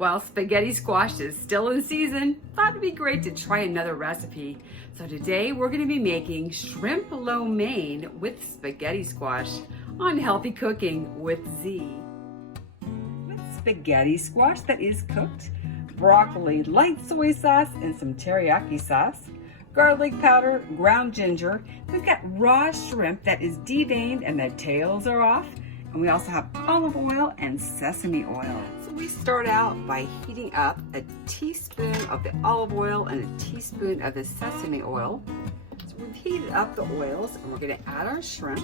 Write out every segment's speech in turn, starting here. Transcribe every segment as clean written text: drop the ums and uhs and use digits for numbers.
While spaghetti squash is still in season, thought it'd be great to try another recipe. So today we're going to be making shrimp lo mein with spaghetti squash on Healthy Cooking with Z. With spaghetti squash that is cooked, broccoli, light soy sauce, and some teriyaki sauce, garlic powder, ground ginger. We've got raw shrimp that is deveined and the tails are off. And we also have olive oil and sesame oil. So we start out by heating up a teaspoon of the olive oil and a teaspoon of the sesame oil. So we've heated up the oils and we're going to add our shrimp.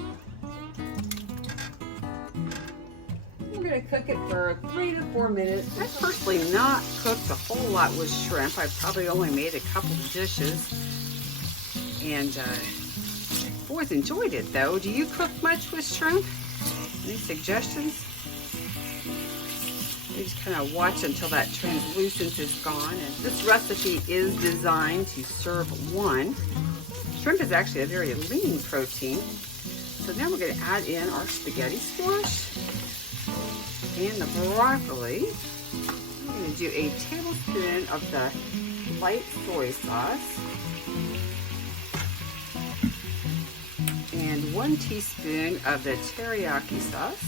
We're going to cook it for 3 to 4 minutes. I've personally not cooked a whole lot with shrimp. I've probably only made a couple dishes. And I've always enjoyed it though. Do you cook much with shrimp? Any suggestions? You just kind of watch until that translucence is gone. And this recipe is designed to serve one. Shrimp is actually a very lean protein. So now we're going to add in our spaghetti squash and the broccoli. I'm going to do a tablespoon of the light soy sauce and 1 teaspoon of the teriyaki sauce.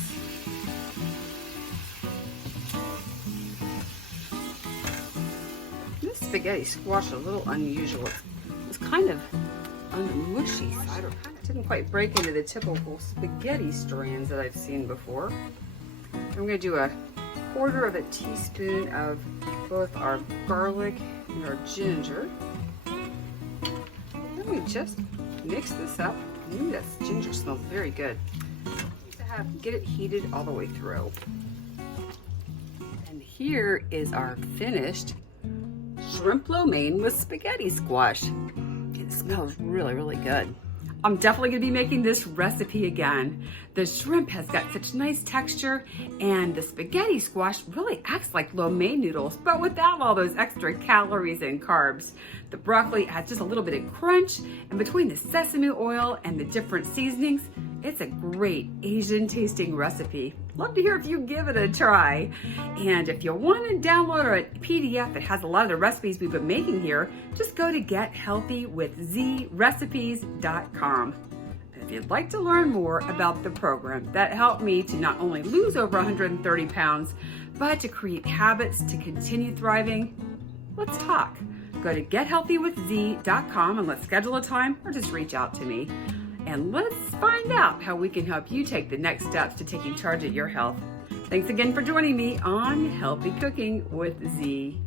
This spaghetti squash is a little unusual. It's kind of on the mushy side, or kind of didn't quite break into the typical spaghetti strands that I've seen before. I'm going to do a 1/4 of a teaspoon of both our garlic and our ginger. Then we just mix this up. Ooh, that ginger smells very good. Get it heated all the way through. And here is our finished shrimp lo mein with spaghetti squash. It smells really, really good. I'm definitely going to be making this recipe again. The shrimp has got such nice texture, and the spaghetti squash really acts like lo mein noodles, but without all those extra calories and carbs. The broccoli adds just a little bit of crunch, and between the sesame oil and the different seasonings, it's a great Asian tasting recipe. Love to hear if you give it a try. And if you want to download a PDF that has a lot of the recipes we've been making here, just go to gethealthywithzrecipes.com. And if you'd like to learn more about the program that helped me to not only lose over 130 pounds, but to create habits to continue thriving, let's talk. Go to gethealthywithz.com and let's schedule a time or just reach out to me. And let's find out how we can help you take the next steps to taking charge of your health. Thanks again for joining me on Healthy Cooking with Z.